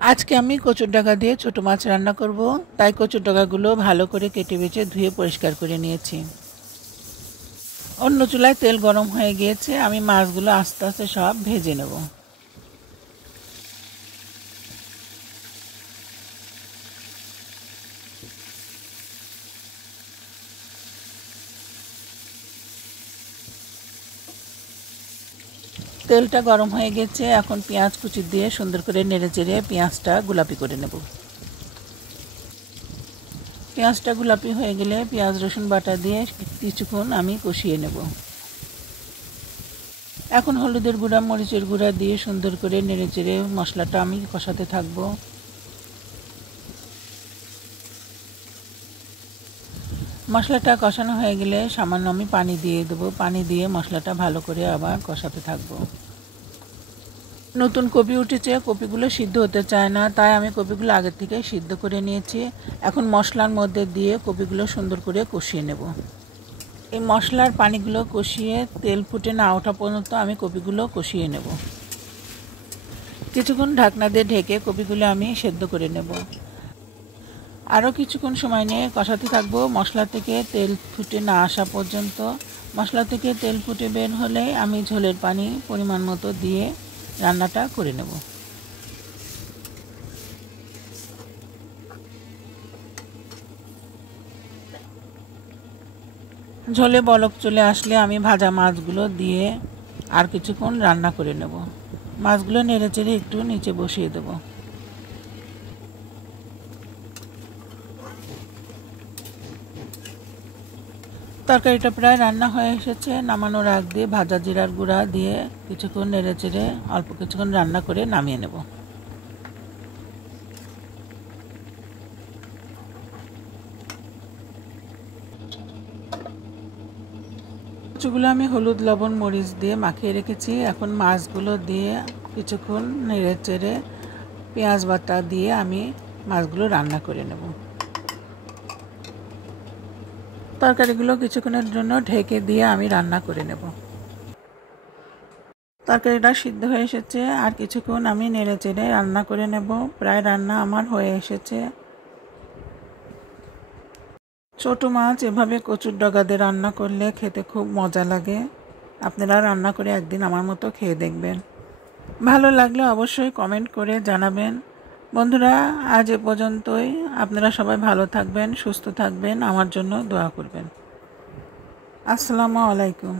আজকে আমি কচুর ডাঁটা দিয়ে ছোট মাছ রান্না করব, তাই কচুর ডাঁটাগুলো ভালো করে কেটে বেছে ধুয়ে পরিষ্কার করে নিয়েছি। অন্য চুলায় তেল গরম হয়ে গিয়েছে, আমি মাছগুলো আস্তে আস্তে সব ভেজে নেব। তেলটা গরম হয়ে গেছে, এখন পেঁয়াজ কুচি দিয়ে সুন্দর করে নেড়ে চেড়ে পেঁয়াজটা গোলাপি করে নেব। পেঁয়াজটা গোলাপি হয়ে গেলে পেঁয়াজ রসুন বাটা দিয়ে কিছুক্ষণ আমি কষিয়ে নেব। এখন হলুদের গুঁড়া মরিচের গুঁড়া দিয়ে সুন্দর করে নেড়ে চেড়ে মশলাটা আমি কষাতে থাকবো। মশলাটা কষানো হয়ে গেলে সামান্য আমি পানি দিয়ে দেবো। পানি দিয়ে মশলাটা ভালো করে আবার কষাতে থাকবো। নতুন কপি উঠেছে, কপিগুলো সিদ্ধ হতে চায় না, তাই আমি কপিগুলো আগের থেকে সিদ্ধ করে নিয়েছি। এখন মশলার মধ্যে দিয়ে কপিগুলো সুন্দর করে কষিয়ে নেব। এই মশলার পানিগুলো কষিয়ে তেল ফুটে না ওঠা পর্যন্ত আমি কপিগুলো কষিয়ে নেব। কিছুক্ষণ ঢাকনা দিয়ে ঢেকে কপিগুলো আমি সেদ্ধ করে নেব। আরও কিছুক্ষণ সময় নিয়ে কষাতে থাকবো মশলা থেকে তেল ফুটে না আসা পর্যন্ত। মশলা থেকে তেল ফুটে বের হলে আমি ঝোলের পানি পরিমাণ মতো দিয়ে রান্নাটা করে নেব। ঝোলে বলক চলে আসলে আমি ভাজা মাছগুলো দিয়ে আর কিছুক্ষণ রান্না করে নেব। মাছগুলো নেড়ে চেড়ে একটু নিচে বসিয়ে দেব। তরকারিটা প্রায় রান্না হয়ে এসেছে। নামানোর আগ দিয়ে ভাজা জিরার গুঁড়া দিয়ে কিছুক্ষণ নেড়ে চেড়ে অল্প কিছুক্ষণ রান্না করে নামিয়ে নেব। কচুগুলো আমি হলুদ লবণ মরিচ দিয়ে মাখিয়ে রেখেছি। এখন মাছগুলো দিয়ে কিছুক্ষণ নেড়ে চেড়ে পেঁয়াজ বাটা দিয়ে আমি মাছগুলো রান্না করে নেব। তরকারিগুলো কিছুক্ষণের জন্য ঢেকে দিয়ে আমি রান্না করে নেব। তরকারিটা সিদ্ধ হয়ে এসেছে, আর কিছুক্ষণ আমি নেড়ে চেড়ে রান্না করে নেব। প্রায় রান্না আমার হয়ে এসেছে। ছোট মাছ এভাবে কচুর ডগা দিয়ে রান্না করলে খেতে খুব মজা লাগে। আপনারা রান্না করে একদিন আমার মতো খেয়ে দেখবেন। ভালো লাগলে অবশ্যই কমেন্ট করে জানাবেন। বন্ধুরা, আজ এ পর্যন্তই। আপনারা সবাই ভালো থাকবেন, সুস্থ থাকবেন, আমার জন্য দোয়া করবেন। আসসালামু আলাইকুম।